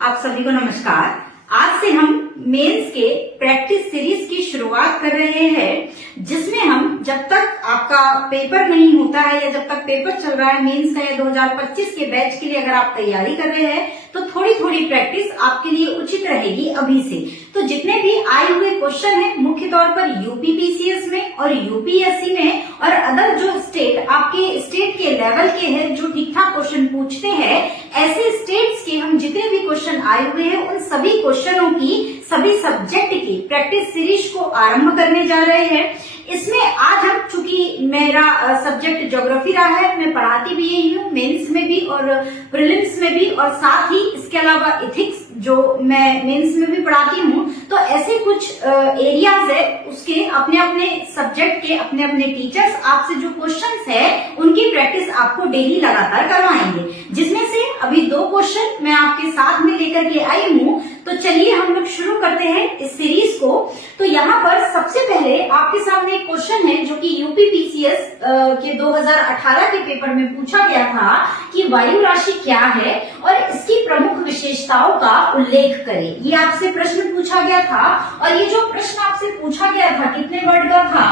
आप सभी को नमस्कार। आज से हम मेंस के प्रैक्टिस सीरीज की शुरुआत कर रहे हैं, जिसमें हम जब तक आपका पेपर नहीं होता है या जब तक पेपर चल रहा है मेंस का या 2025 के बैच के लिए अगर आप तैयारी कर रहे हैं तो थोड़ी थोड़ी प्रैक्टिस आपके लिए उचित रहेगी अभी से। तो जितने भी आए हुए क्वेश्चन हैं मुख्य तौर पर यूपीपीसीएस में और यूपीएससी में और अदर जो स्टेट आपके स्टेट के लेवल के हैं जो ठीक ठाक क्वेश्चन पूछते हैं, ऐसे स्टेट्स के हम जितने भी क्वेश्चन आए हुए हैं उन सभी क्वेश्चनों की सभी सब्जेक्ट की प्रैक्टिस सीरीज को आरंभ करने जा रहे हैं। इसमें आज हम, चूंकि मेरा सब्जेक्ट ज्योग्राफी रहा है, मैं पढ़ाती भी यही हूँ मेंस में भी और प्रीलिम्स में भी, और साथ ही इसके अलावा इथिक्स जो मैं मेंस में भी पढ़ाती हूँ। तो ऐसे कुछ एरियाज है, उसके अपने अपने सब्जेक्ट के अपने अपने टीचर्स आपसे जो क्वेश्चंस है उनकी प्रैक्टिस आपको डेली लगातार करवाएंगे, जिसमें से अभी 2 क्वेश्चन मैं आपके साथ में लेकर के आई हूँ। तो चलिए हम लोग शुरू करते हैं इस सीरीज को। तो यहाँ पर सबसे पहले आपके सामने एक क्वेश्चन है जो कि यूपीपीसीएस के 2018 के पेपर में पूछा गया था कि वायु राशि क्या है और इसकी प्रमुख विशेषताओं का उल्लेख करें। ये आपसे प्रश्न पूछा गया था और ये जो प्रश्न आपसे पूछा गया था कितने वर्ड का था,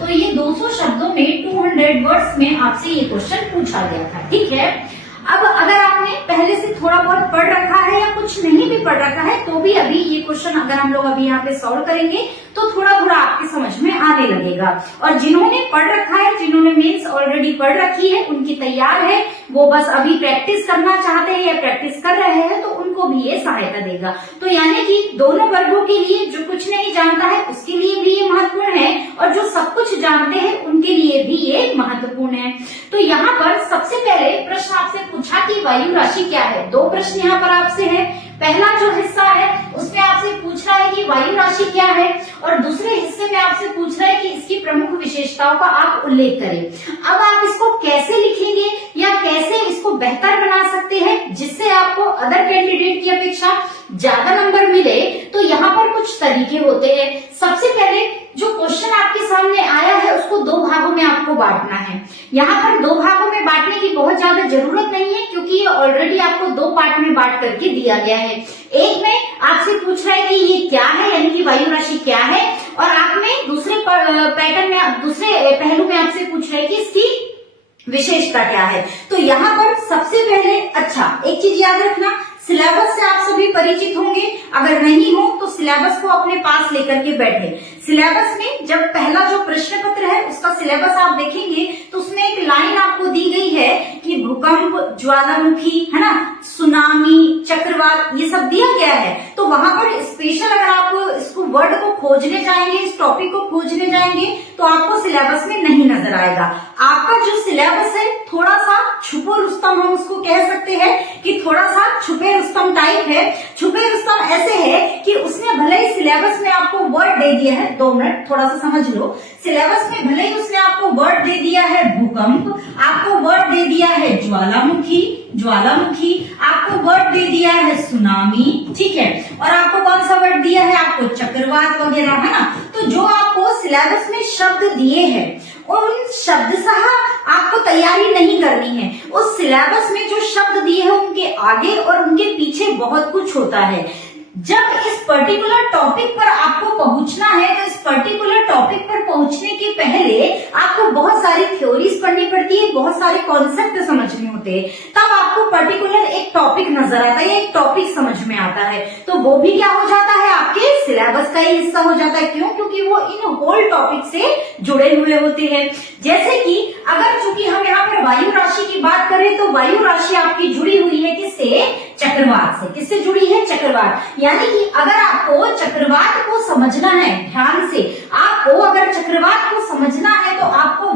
तो ये 200 शब्दों में 200 वर्ड्स में आपसे ये क्वेश्चन पूछा गया था। ठीक है, अब अगर आपने पहले से थोड़ा बहुत पढ़ रखा है या कुछ नहीं भी पढ़ रखा है तो भी अभी ये क्वेश्चन अगर हम लोग अभी यहाँ पे सॉल्व करेंगे तो थोड़ा थोड़ा आपकी समझ में आने लगेगा। और जिन्होंने पढ़ रखा है, जिन्होंने मेंस ऑलरेडी पढ़ रखी है, उनकी तैयार है, वो बस अभी प्रैक्टिस करना चाहते हैं या प्रैक्टिस कर रहे हैं, तो उनको भी ये सहायता देगा। तो यानी कि दोनों वर्गों के लिए, जो कुछ नहीं जानता है उसके लिए भी ये महत्वपूर्ण है और जो सब कुछ जानते हैं उनके लिए भी ये महत्वपूर्ण है। तो यहाँ पर सबसे पहले प्रश्न आपसे पूछा कि वायु राशि क्या है। 2 प्रश्न यहाँ पर आपसे है। पहला जो हिस्सा है उसमें आपसे पूछ रहा है कि वायु राशि क्या है और दूसरे हिस्से में आपसे पूछ रहा है कि इसकी प्रमुख विशेषताओं का आप उल्लेख करें। अब आप इसको कैसे लिखेंगे या कैसे इसको बेहतर बना सकते हैं जिससे आपको अदर कैंडिडेट की अपेक्षा ज्यादा नंबर मिले, तो यहाँ पर कुछ तरीके होते हैं। सबसे पहले जो क्वेश्चन आपके सामने आया है उसको 2 भागों में आपको बांटना है। यहाँ पर 2 भागों में बांटने की बहुत ज्यादा जरूरत नहीं है क्योंकि ये ऑलरेडी आपको 2 पार्ट में बांट करके दिया गया है। एक में आपसे पूछ रहा है कि ये क्या है, यानी कि वायु राशि क्या है, और आपने दूसरे पैटर्न में, दूसरे पहलू में आपसे पूछ रहा है कि इसकी विशेषता क्या है। तो यहाँ पर सबसे पहले, अच्छा एक चीज याद रखना, सिलेबस से आप सभी परिचित होंगे, अगर नहीं हो तो सिलेबस को अपने पास लेकर के बैठे। सिलेबस में जब पहला जो प्रश्न पत्र है उसका सिलेबस आप देखेंगे तो उसमें एक लाइन आपको दी गई है कि भूकंप, ज्वालामुखी, है ना, सुनामी, चक्रवात, ये सब दिया गया है। तो वहां पर स्पेशल अगर आप इसको वर्ड को खोजने जाएंगे, इस टॉपिक को खोजने जाएंगे तो आपको सिलेबस में नहीं नजर आएगा। आपका जो सिलेबस है थोड़ा सा छुपो रुस्तम, हम उसको कह सकते हैं कि थोड़ा सा छुपे रुस्तम टाइप है। छुपे रुस्तम ऐसे है कि उसने भले ही सिलेबस में आपको वर्ड दे दिया है, 2 मिनट थोड़ा सा समझ लो, सिलेबस में भले ही उसने आपको वर्ड दे दिया है भूकंप, आपको वर्ड दे दिया है ज्वालामुखी, आपको वर्ड दे दिया है सुनामी, ठीक है, और आपको कौन सा वर्ड दिया है, आपको चक्रवात वगैरह, है ना। तो जो आपको सिलेबस में शब्द दिए हैं उन शब्द सह आपको तैयारी नहीं करनी है। उस सिलेबस में जो शब्द दिए हैं उनके आगे और उनके पीछे बहुत कुछ होता है। जब इस पर्टिकुलर टॉपिक पर आपको पहुंचना है तो इस पर्टिकुलर टॉपिक पर पहुंचने के पहले आपको बहुत सारी थ्योरीज पढ़नी पड़ती है, बहुत सारे कॉन्सेप्ट समझने होते हैं, तब आपको पर्टिकुलर एक टॉपिक नजर आता है, एक टॉपिक समझ में आता है। तो वो भी क्या हो जाता है, आपके सिलेबस का ही हिस्सा हो जाता है। क्यों? क्योंकि वो इन होल टॉपिक से जुड़े हुए होते हैं। जैसे कि अगर चूंकि हम यहाँ पर वायु राशि की बात करें तो वायु राशि आपकी जुड़ी हुई है किससे, चक्रवात से। किससे जुड़ी है, चक्रवात। यानी कि अगर आपको चक्रवात को समझना है, ध्यान से, आपको अगर चक्रवात को समझना है तो आपको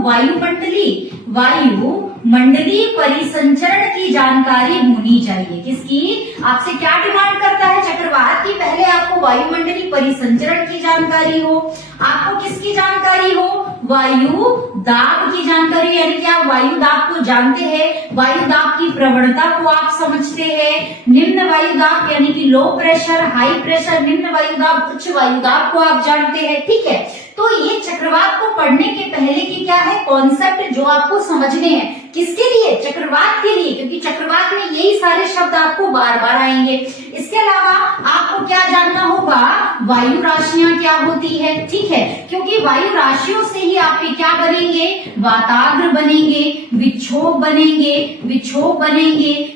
वायुमंडलीय परिसंचरण की जानकारी होनी चाहिए। किसकी? आपसे क्या डिमांड करता है चक्रवात की? पहले आपको वायुमंडलीय परिसंचरण की जानकारी हो, आपको किसकी जानकारी हो, वायु दाब की जानकारी, यानी कि आप वायु दाब को जानते हैं, वायु दाब की प्रवणता को आप समझते हैं, निम्न वायु दाब यानी कि लो प्रेशर, हाई प्रेशर, निम्न वायु दाब, उच्च वायु दाब को आप जानते हैं, ठीक है। तो ये चक्रवात को पढ़ने के पहले की क्या है, कॉन्सेप्ट जो आपको समझने हैं। किसके लिए? चक्रवात के लिए, क्योंकि चक्रवात में यही सारे शब्द आपको बार बार आएंगे। इसके अलावा आपको क्या जानना होगा? वायु राशियां क्या होती है, ठीक है, क्योंकि वायु राशियों से ही आपके क्या बनेंगे? वाताग्र बनेंगे, विक्षोभ बनेंगे,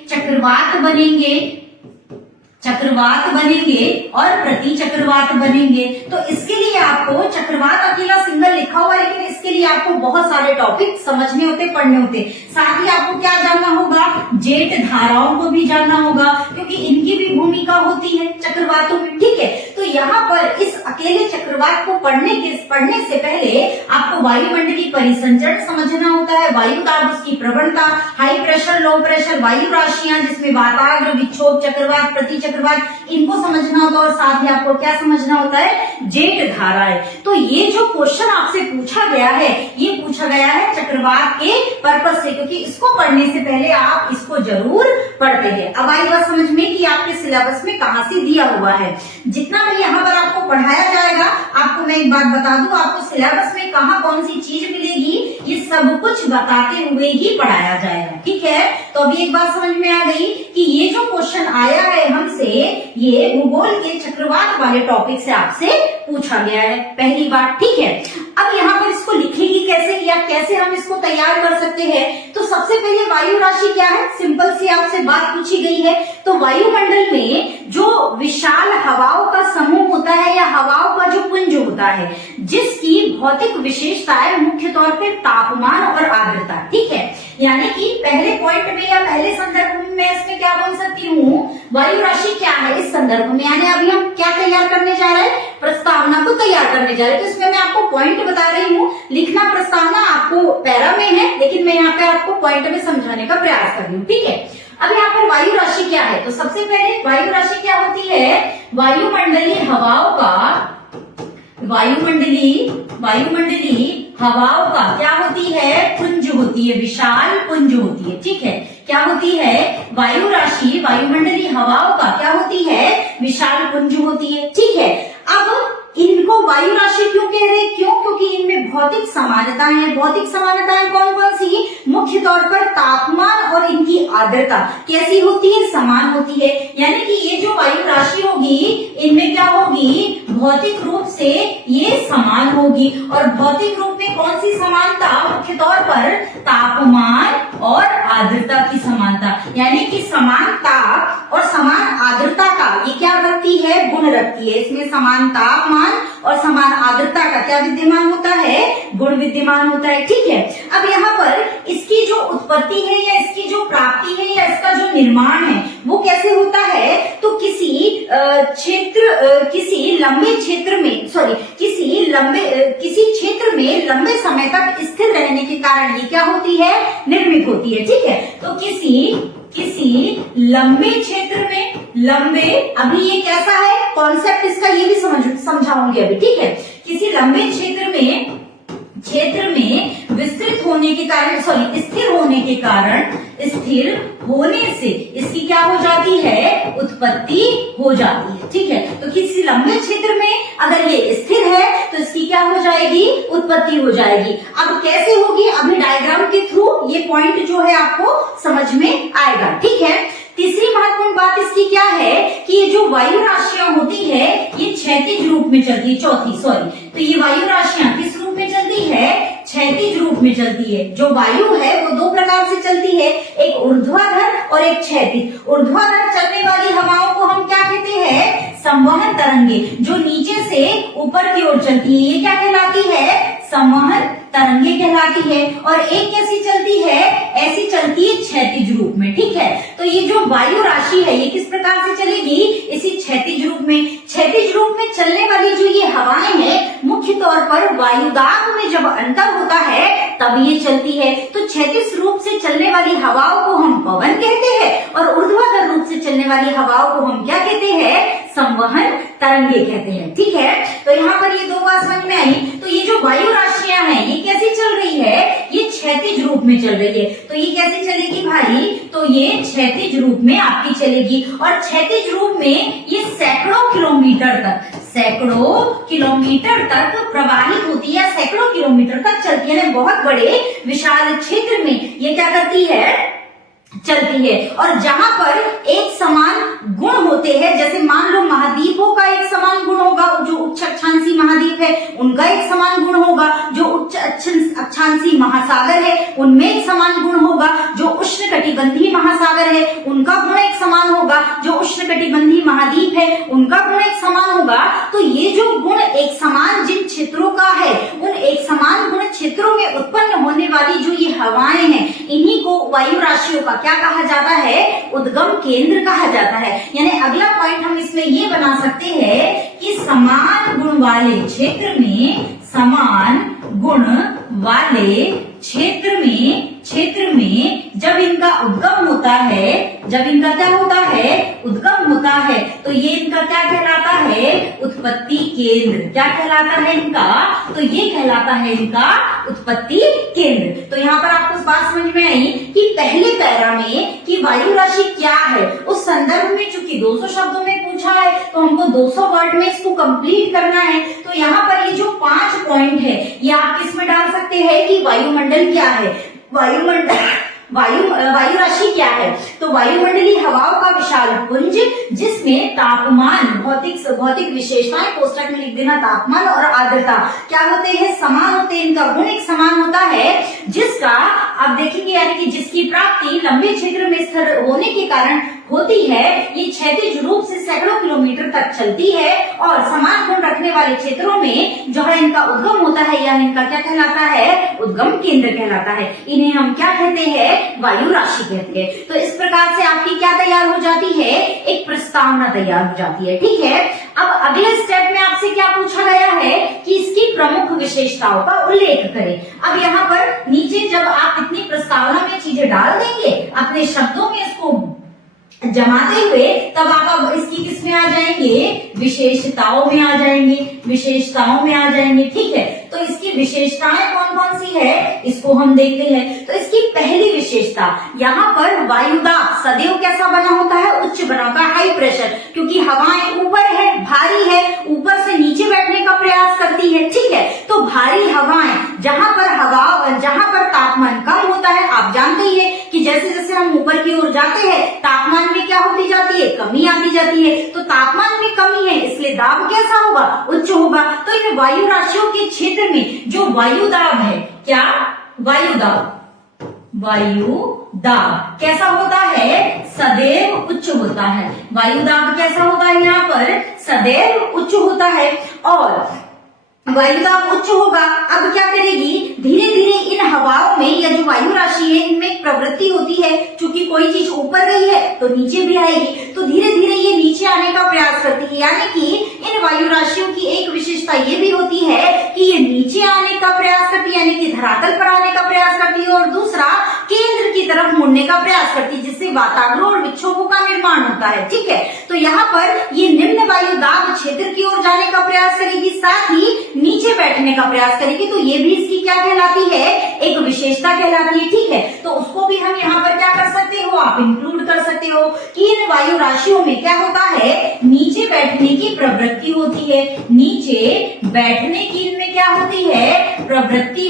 चक्रवात बनेंगे और प्रति चक्रवात बनेंगे। तो इसके लिए आपको चक्रवात अकेला सिंगल लिखा हुआ है, लेकिन इसके लिए आपको बहुत सारे टॉपिक समझने होते, पढ़ने होते। साथ ही आपको क्या जानना होगा? जेट धाराओं को भी जानना होगा, क्योंकि इनकी भी भूमिका होती है चक्रवातों में, ठीक है। तो यहाँ पर इस अकेले चक्रवात को पढ़ने से पहले आपको वायुमंडलीय परिसंचरण समझना होता है, वायु दाब, उसकी प्रवणता, हाई प्रेशर, लो प्रेशर, वायु राशियां जिसमें वाताग्र, विक्षोभ, चक्रवात, प्रति चक्रवात, इनको समझना होता है। और साथ ही आपको क्या समझना होता है? जेट धाराएं। तो ये जो क्वेश्चन आपसे पूछा गया है, ये पूछा गया है चक्रवात के पर्पस से, क्योंकि इसको पढ़ने से पहले आप इसको जरूर पढ़ते हैं। अब आई बात समझ में कि आपके सिलेबस में कहां से दिया हुआ है। जितना भी यहाँ पर आपको पढ़ाया जाएगा, आपको मैं एक बात बता दूं, आपको सिलेबस में कहाँ कौन सी चीज मिलेगी, ये सब कुछ बताते हुए ही पढ़ाया जाएगा, ठीक है। तो अभी एक बात समझ में आ गई कि ये जो क्वेश्चन आया है हमसे, ये भूगोल के चक्रवात वाले टॉपिक से आपसे पूछा गया है, पहली बात, ठीक है। अब यहाँ पर इसको लिखेंगे कैसे, या कैसे हम इसको तैयार कर सकते हैं? तो सबसे पहले वायु राशि क्या है, सिंपल सी आपसे बात पूछी गई है। तो वायुमंडल में जो विशाल हवाओं का समूह होता है, या हवाओं का जो पुंज होता है, जिसकी भौतिक विशेषताएं मुख्य तौर पे तापमान और आर्द्रता, ठीक है। यानी कि पहले पॉइंट में या पहले संदर्भ में मैं इसमें क्या बोल सकती हूँ? वायु राशि क्या है इस संदर्भ में, यानी अभी हम क्या तैयार करने जा रहे हैं? प्रस्तावना को तैयार करने जा रहे हैं। तो इसमें मैं आपको पॉइंट बता रही हूँ, लिखना प्रस्तावना आपको पैरा में है, लेकिन मैं यहाँ पे आपको पॉइंट में समझाने का प्रयास कर रही हूँ, ठीक है। अब यहाँ पर वायु राशि क्या है? तो सबसे पहले वायु राशि क्या होती है? वायुमंडलीय हवाओं का क्या होती है? पुंज होती है, विशाल पुंज होती है, ठीक है। क्या होती है? वायु राशि वायुमंडलीय हवाओं का क्या होती है? विशाल पुंज होती है, ठीक है। अब इनको वायु राशि क्यों कह रहे? क्यों? क्योंकि इनमें भौतिक समानताएं हैं। भौतिक समानताएं कौन कौन सी? मुख्य तौर पर तापमान और इनकी आर्द्रता कैसी होती है? समान होती है। यानी कि ये जो वायु राशि होगी, इनमें क्या होगी? भौतिक रूप से ये समान होगी। और भौतिक रूप में कौन सी समानता? मुख्य तौर पर तापमान और आर्द्रता की समानता, यानी कि समान ताप और समान आर्द्रता का ये क्या रखती है? गुण रखती है। इसमें समान तापमान और समान आर्द्रता का क्या विद्यमान होता है? गुण विद्यमान होता है, ठीक है। अब यहाँ पर इसकी जो उत्पत्ति है, या इसकी जो प्राप्ति है, या इसका जो निर्माण है, वो कैसे होता है? तो किसी क्षेत्र में लंबे समय तक स्थिर रहने के कारण ये क्या होती है? निर्मित होती है, ठीक है। तो किसी लंबे क्षेत्र में, अभी ये कैसा है कॉन्सेप्ट इसका, ये भी समझाऊंगी अभी, ठीक है। किसी लंबे क्षेत्र में विस्तृत होने के कारण, स्थिर होने से इसकी क्या हो जाती है? उत्पत्ति हो जाती है, ठीक है। तो किसी लंबे क्षेत्र में अगर ये स्थिर है तो इसकी क्या हो जाएगी? उत्पत्ति हो जाएगी। अब कैसे होगी? अभी डायग्राम के थ्रू ये पॉइंट जो है आपको समझ में आएगा, ठीक है। तीसरी महत्वपूर्ण बात इसकी क्या है कि ये जो वायु राशियां होती है, ये क्षैतिज रूप में चलती है। तो ये वायु राशियां किस रूप में चलती है? क्षैतिज रूप में चलती है। जो वायु है वो दो प्रकार से चलती है, एक ऊर्ध्वाधर और एक क्षैतिज। ऊर्ध्वाधर चलने वाली हवाओं को हम क्या कहते हैं? संवहन तरंगे। जो नीचे से ऊपर की ओर चलती है, ये क्या कहलाती है? संवहन तरंगे कहलाती है। और एक कैसी चलती है? ऐसी चलती है क्षैतिज रूप में, ठीक है। तो ये जो वायु राशि है, ये किस प्रकार से चलेगी? इसी क्षैतिज रूप में। क्षैतिज रूप में चलने वाली जो ये हवाएं हैं, मुख्य तौर पर वायुदाब में जब अंतर होता है तब ये चलती है। तो क्षैतिज रूप से चलने वाली हवाओं को हम पवन कहते हैं, और ऊर्ध्वाधर रूप से चलने वाली हवाओं को हम क्या कहते हैं? संवहन तरंगे कहते हैं, ठीक है। तो यहाँ पर ये दो बात समझ में आई। तो ये जो वायु राशियां हैं, ये कैसी चल रही है? ये क्षैतिज रूप में चल रही है। तो ये कैसे चलेगी भाई? तो ये क्षैतिज रूप में आपकी चलेगी। और क्षैतिज रूप में ये सैकड़ों किलोमीटर तक सैकड़ों किलोमीटर तक प्रवाहित होती है, सैकड़ों किलोमीटर तक चलती है, बहुत बड़े विशाल क्षेत्र में ये क्या करती है, चलती है। और जहां पर एक समान गुण होते हैं, जैसे मान लो महाद्वीपों का एक समान गुण होगा, जो उच्च अक्षांशी महाद्वीप है उनका एक समान गुण होगा, जो उच्च अक्षांशी महासागर है उनमें एक समान गुण होगा, जो उष्णकटिबंधीय महासागर है उनका गुण एक समान होगा, जो उष्णकटिबंधीय महाद्वीप है उनका गुण एक समान होगा। तो ये जो गुण एक समान जिन क्षेत्रों का है, उन एक समान गुण क्षेत्रों में उत्पन्न होने वाली जो ये हवाएं हैं, इन्हीं को वायु राशियों का क्या कहा जाता है, उद्गम केंद्र कहा जाता है। यानी अगला पॉइंट हम इसमें ये बना सकते हैं कि समान गुण वाले क्षेत्र में, समान गुण वाले क्षेत्र में जब इनका उद्गम होता है, जब इनका क्या होता है, उद्गम होता है, तो ये इनका क्या कहलाता है, उत्पत्ति केंद्र। क्या कहलाता है इनका, तो ये कहलाता है इनका उत्पत्ति केंद्र। तो यहाँ पर आपको बात समझ में आई कि पहले पैरा में कि वायु राशि क्या है, उस संदर्भ में चूंकि 200 शब्दों में पूछा है तो हमको 200 वर्ड में इसको कंप्लीट करना है। तो यहाँ पर ये जो 5 पॉइंट है ये आप किसमें डाल सकते हैं कि वायुमंडल क्या है, वायु राशि क्या है। तो वायुमंडलीय हवाओं का विशाल पुंज जिसमें तापमान, भौतिक विशेषताएं कोष्टक में लिख देना, तापमान और आर्द्रता क्या होते हैं, समान होते हैं, इनका गुण एक समान होता है, जिसका आप देखेंगे यानी कि जिसकी प्राप्ति लंबे क्षेत्र में स्थिर होने के कारण होती है। ये क्षैतिज रूप से सैकड़ों किलोमीटर तक चलती है और समान गुण रखने वाले क्षेत्रों में जो है इनका उद्गम होता है, या इनका क्या कहलाता है, उद्गम केंद्र कहलाता है। इन्हें हम क्या कहते हैं, वायु राशि कहते हैं। तो इस प्रकार से आपकी क्या तैयार हो जाती है, एक प्रस्तावना तैयार हो जाती है। ठीक है, अब अगले स्टेप में आपसे क्या पूछा गया है कि इसकी प्रमुख विशेषताओं का उल्लेख करें। अब यहाँ पर नीचे जब आप इतनी प्रस्तावना में चीजें डाल देंगे, अपने शब्दों में इसको जमाते हुए, तब आप इसकी किस में आ जाएंगे, विशेषताओं में आ जाएंगे, विशेषताओं में आ जाएंगे। ठीक है, तो इसकी विशेषताएं कौन कौन सी है इसको हम देखते हैं। तो इसकी पहली विशेषता, यहाँ पर वायुदाब सदैव कैसा बना होता है, उच्च बना होता है, हाई प्रेशर, क्योंकि हवाएं ऊपर है, भारी है, ऊपर से नीचे बैठने का प्रयास करती है। ठीक है, तो भारी हवाएं, जहां पर तापमान कम होता है, आप जानते ही है कि जैसे जैसे हम ऊपर की ओर जाते हैं तापमान में क्या होती जाती है, कमी आती जाती है। तो तापमान में कमी है इसलिए दाब कैसा होगा, उच्च होगा। तो इन वायु राशियों के क्षेत्र में जो वायुदाब है, क्या वायुदाब कैसा होता है, सदैव उच्च होता है। वायुदाब कैसा होता है, यहाँ पर सदैव उच्च होता है। और वायुदाब उच्च होगा, अब क्या करेगी, धीरे धीरे इन हवाओं में, या जो वायु राशि है इनमें एक प्रवृत्ति होती है, चूंकि कोई चीज ऊपर गई है तो नीचे भी आएगी, तो धीरे धीरे ये नीचे आने का प्रयास करती है। यानी कि इन वायु राशियों की एक विशेषता ये भी होती है कि ये नीचे आने का प्रयास करती है, यानी कि धरातल पर आने का प्रयास करती है, और दूसरा केंद्र की तरफ मुड़ने का प्रयास करती है, जिससे वातावरण और विक्षोभों का निर्माण होता है। ठीक है, तो यहाँ पर ये निम्न वायु दाब क्षेत्र की ओर जाने का प्रयास करेगी, साथ ही नीचे बैठने का प्रयास करेगी। तो ये भी इसकी क्या कहलाती है, एक विशेषता कहलाती है। ठीक है, तो उसको भी हम यहाँ पर क्या कर सकते हो, आप इंक्लूड कर सकते हो कि इन वायु राशियों में क्या होता है, नीचे बैठने की प्रवृत्ति होती है। नीचे बैठने की इनमें क्या होती है, प्रवृत्ति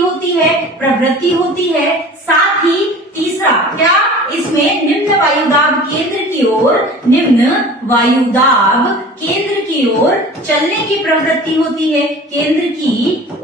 होती है। साथ ही तीसरा क्या, इसमें निम्न वायुदाब केंद्र की ओर चलने की प्रवृत्ति होती है, केंद्र की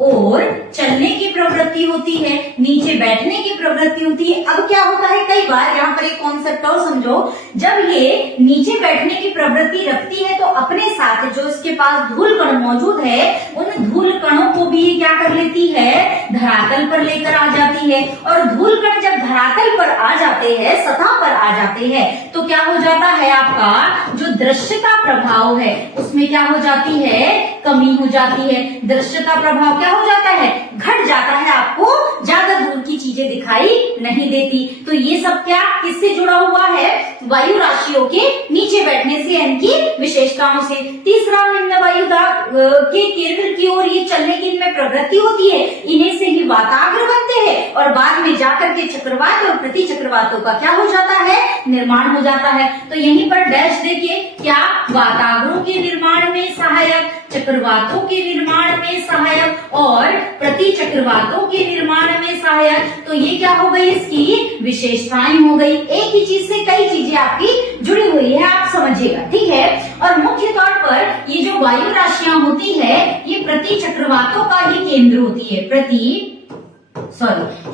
ओर चलने की प्रवृत्ति होती है, नीचे बैठने की प्रवृत्ति होती है। अब क्या होता है, कई बार यहाँ पर एक कॉन्सेप्ट और समझो, जब ये नीचे बैठने की प्रवृत्ति रखती है तो अपने साथ जो इसके पास धूल कण मौजूद है, उन धूल कणों को भी क्या कर लेती है, धरातल पर लेकर आ जाती है। और धूल कण जब धरातल पर आ जाते हैं, सतह पर आ जाते हैं, तो क्या हो जाता है, आपका जो दृश्यता प्रभाव है उसमें क्या हो जाती है, कमी हो जाती है। दृश्यता प्रभाव क्या हो जाता है, घट जाता है, आपको ज्यादा दूर की चीजें दिखाई नहीं देती। तो ये सब क्या किससे जुड़ा हुआ है, वायु राशियों के नीचे बैठने चलने से यानी कि विशेषताओं से। तीसरा, निम्न वायुदाब के केंद्र की ओर ये चलने की इनमें प्रवृत्ति होती है, इन्हीं से ही वाताग्र बनते हैं और बाद में जाकर के चक्रवात और प्रति चक्रवातों का क्या हो जाता है, निर्माण हो जाता है। तो यहीं पर डैश देखिए, क्या वाताग्रों के निर्माण में सहायक, चक्रवातों के निर्माण में सहायक और प्रति चक्रवातों के निर्माण में सहायक। तो ये क्या हो गई, इसकी विशेषताएं हो गई। एक ही चीज से कई चीजें आपकी जुड़ी हुई है, आप समझिएगा, ठीक है। और मुख्य तौर पर ये जो वायु राशियां होती है ये प्रति चक्रवातों का ही केंद्र होती है,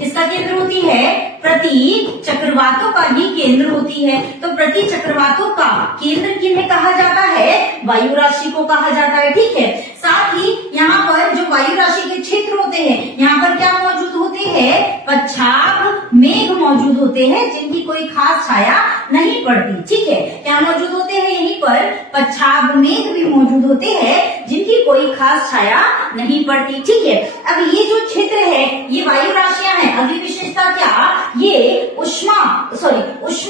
किसका केंद्र होती है, प्रति चक्रवातों का ही केंद्र होती है। तो प्रति चक्रवातों का केंद्र किन्हें कहा जाता है, वायु राशि को कहा जाता है, ठीक है। साथ ही यहाँ पर जो वायु राशि के क्षेत्र होते हैं, यहाँ पर क्या मौजूद होते हैं, पच्छाद मेघ मौजूद होते हैं, जिनकी कोई खास छाया नहीं पड़ती, ठीक है। क्या मौजूद होते हैं, यहीं पर पच्छाद मेघ भी मौजूद होते हैं, जिनकी कोई खास छाया नहीं पड़ती, ठीक है। अब ये जो क्षेत्र है ये वायु राशियां हैं। अगली विशेषता क्या, ये उष्मा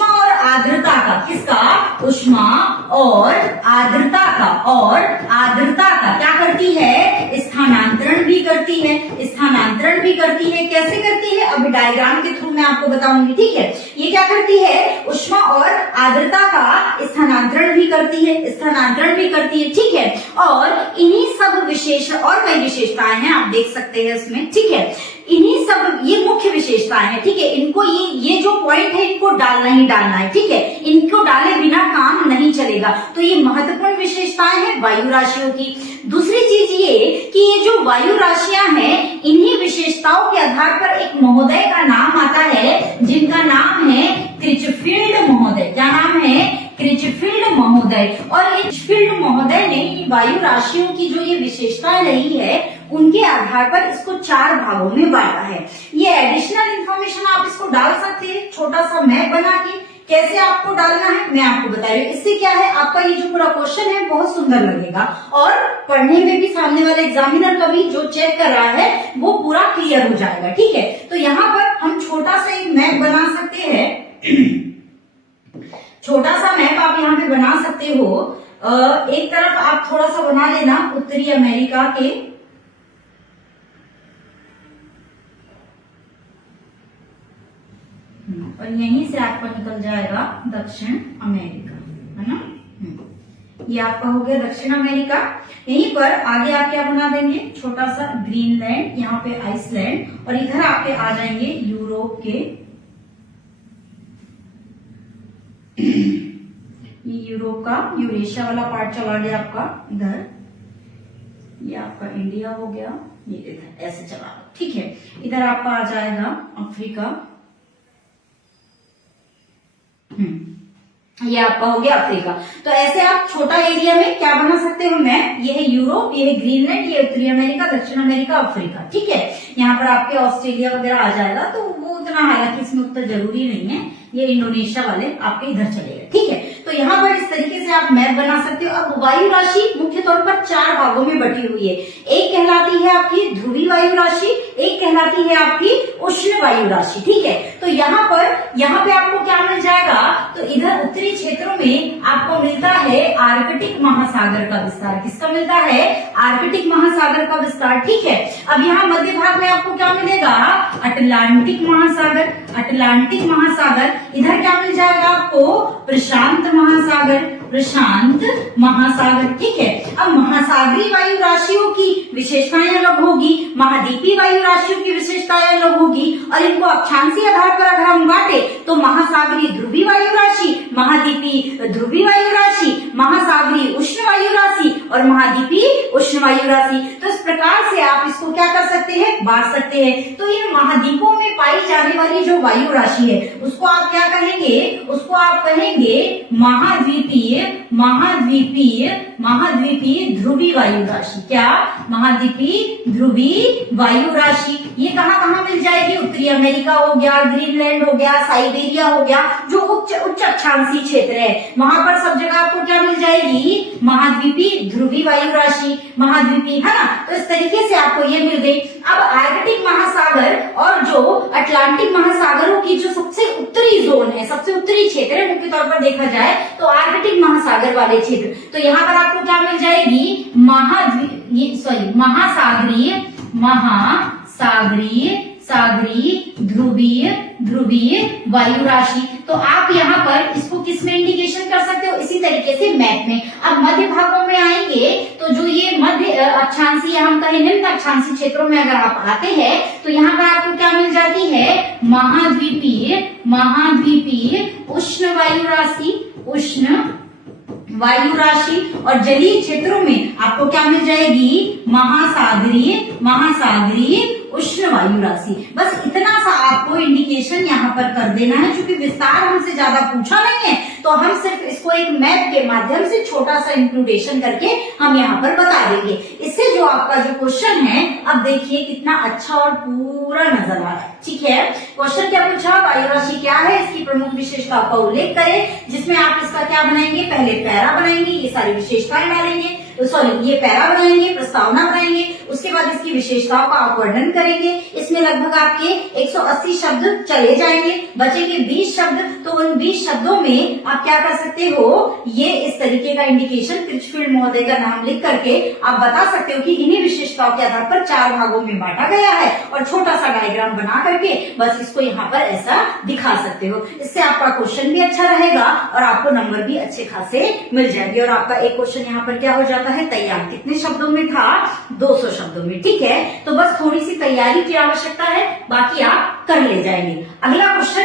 और आर्द्रता का, किसका, उष्मा और आर्द्रता का क्या करती है, स्थानांतरण भी करती है, कैसे करती है, अभी डायग्राम के थ्रू मैं आपको बताऊंगी, ठीक है। ये क्या करती है, उष्मा और आर्द्रता का स्थानांतरण भी करती है, ठीक है। और इन्हीं सब विशेष और कई विशेषताएं हैं, आप देख सकते हैं इसमें, ठीक है। इन्हीं सब ये मुख्य विशेषताएं हैं, ठीक है। इनको ये जो पॉइंट है इनको डालना ही डालना है, ठीक है। इनको डाले बिना काम नहीं चलेगा। तो ये महत्वपूर्ण विशेषताएं हैं वायु राशियों की। दूसरी चीज ये कि ये जो वायु राशियां हैं इन्हीं विशेषताओं के आधार पर एक महोदय का नाम आता है, जिनका नाम है क्रिचफील्ड महोदय। क्या नाम है, क्रिचफील्ड महोदय। और क्रिचफील्ड महोदय ने वायु राशियों की जो ये विशेषताएं रही है उनके आधार पर इसको 4 भागों में बांटा है। ये एडिशनल इंफॉर्मेशन आप इसको डाल सकते हैं, छोटा सा मैप बना के। कैसे आपको डालना है मैं आपको बता रही हूँ। इससे क्या है, आपका ये जो पूरा क्वेश्चन है बहुत सुंदर लगेगा और पढ़ने में भी सामने वाले एग्जामिनर का भी जो चेक कर रहा है वो पूरा क्लियर हो जाएगा, ठीक है। तो यहाँ पर हम छोटा सा एक मैप बना सकते हैं, छोटा सा मैप आप यहाँ पे बना सकते हो। एक तरफ आप थोड़ा सा बना लेना उत्तरी अमेरिका के, और यहीं से आपका निकल जाएगा दक्षिण अमेरिका, है ना। ये आपका हो गया दक्षिण अमेरिका। यहीं पर आगे आप क्या बना देंगे, छोटा सा ग्रीनलैंड, यहाँ पे आइसलैंड, और इधर आपके आ जाएंगे यूरोप के, ये यूरोप का यूरेशिया वाला पार्ट चला गया आपका इधर, ये आपका इंडिया हो गया, ये इधर ऐसे चला, ठीक है। इधर आपका आ जाएगा अफ्रीका, ये आपका हो गया अफ्रीका। तो ऐसे आप छोटा एरिया में क्या बना सकते हो मैप, ये है यूरोप, ये है ग्रीनलैंड, ये उत्तरी अमेरिका, दक्षिण अमेरिका, अफ्रीका, ठीक है। यहाँ पर आपके ऑस्ट्रेलिया वगैरह आ जाएगा, तो वो उतना हालांकि इसमें उत्तर जरूरी नहीं है, ये इंडोनेशिया वाले आपके इधर चलेगा, ठीक है। तो यहाँ पर इस तरीके से आप मैप बना सकते हो। अब वायु राशि मुख्य तौर पर 4 भागों में बटी हुई है। एक कहलाती है आपकी ध्रुवीय वायु राशि, एक कहलाती है आपकी उष्ण वायु राशि, ठीक है। तो यहाँ पे आपको क्या मिल जाएगा, तो इधर उत्तरी क्षेत्रों में आपको मिलता है आर्कटिक महासागर का विस्तार। किसका मिलता है, आर्कटिक महासागर का विस्तार, ठीक है। अब यहाँ मध्य भाग में आपको क्या मिलेगा, अटलांटिक महासागर, इधर क्या मिल जाएगा आपको, प्रशांत महासागर, ठीक है। अब महासागरीय वायु राशियों की विशेषताएं अलग होगी, महाद्वीपीय वायु राशियों की विशेषताएं अलग होगी, और इनको अक्षांशीय आधार पर अगर हम बांटे तो महासागरीय ध्रुवीय वायु राशि, महाद्वीपीय ध्रुवीय वायु राशि, महासागरीय उष्ण वायु राशि और महाद्वीपीय उष्ण वायु राशि। तो इस प्रकार से आप इसको क्या कर सकते हैं, बांट सकते हैं। तो इन महाद्वीपों में पाई जाने वाली जो वायु राशि है उसको आप क्या कहेंगे, उसको आप कहेंगे महाद्वीपीय ध्रुवीय वायु राशि। क्या, महाद्वीपीय ध्रुवीय वायु राशि। ये कहाँ मिल जाएगी, उत्तरी अमेरिका हो गया, ग्रीनलैंड हो गया, साइबेरिया हो गया, जो उच्च अक्षांशीय क्षेत्र है वहां पर सब जगह आपको क्या मिल जाएगी, जाएगी महाद्वीपीय ध्रुवीय वायु राशि, महाद्वीपीय, है ना। तो इस तरीके से आपको ये मिल गई। अब आर्कटिक महासागर और जो अटलांटिक महासागरों की जो सबसे उत्तरी जोन है, सबसे उत्तरी क्षेत्र है, मुख्य तौर पर देखा जाए तो आर्कटिक महासागर वाले क्षेत्र, तो यहाँ पर आपको क्या मिल जाएगी, सागरीय ध्रुवीय वायु राशि। तो आप यहाँ पर इसको किस में इंडिकेशन कर सकते हो, इसी तरीके से मैप में। अब मध्य भागों में आएंगे तो जो ये मध्य अक्षांशीय, हम कहें निम्न अक्षांशीय क्षेत्रों में अगर आप आते हैं तो यहाँ पर आपको क्या मिल जाती है, महाद्वीपीय उष्ण वायु राशि, और जलीय क्षेत्रों में आपको क्या मिल जाएगी, महासागरीय उष्ण वायु राशि। बस इतना सा आपको इंडिकेशन यहाँ पर कर देना है। चूंकि विस्तार हमसे ज्यादा पूछा नहीं है तो हम सिर्फ इसको एक मैप के माध्यम से छोटा सा इंक्लूडेशन करके हम यहाँ पर बता देंगे। इससे जो आपका जो क्वेश्चन है, अब देखिए कितना अच्छा और पूरा नजर आ रहा है। ठीक है, क्वेश्चन क्या पूछा, वायु राशि क्या है, इसकी प्रमुख विशेषताओं का उल्लेख करें, जिसमें आप इसका क्या बनाएंगे, पहले पैरा बनाएंगे, ये सारी विशेषताएं डालेंगे, ये पैरा बनाएंगे, प्रस्तावना बनाएंगे, उसके बाद इसकी विशेषताओं का आप वर्णन करेंगे। इसमें लगभग आपके 180 शब्द चले जाएंगे, बचेंगे 20 शब्द। तो उन 20 शब्दों में आप क्या कर सकते हो, ये इस तरीके का इंडिकेशन क्रिचफील्ड महोदय का नाम लिख करके आप बता सकते हो कि इन्हीं विशेषताओं के आधार पर 4 भागों में बांटा गया है, और छोटा सा डायग्राम बना करके बस इसको यहाँ पर ऐसा दिखा सकते हो। इससे आपका क्वेश्चन भी अच्छा रहेगा और आपको नंबर भी अच्छे खासे मिल जाएंगे। और आपका एक क्वेश्चन यहाँ पर क्या हो जाता है, तैयार। कितने शब्दों में था, 200 शब्दों में। ठीक है, तो बस थोड़ी सी तैयारी की आवश्यकता है, बाकी आप कर ले जाएंगे। अगला क्वेश्चन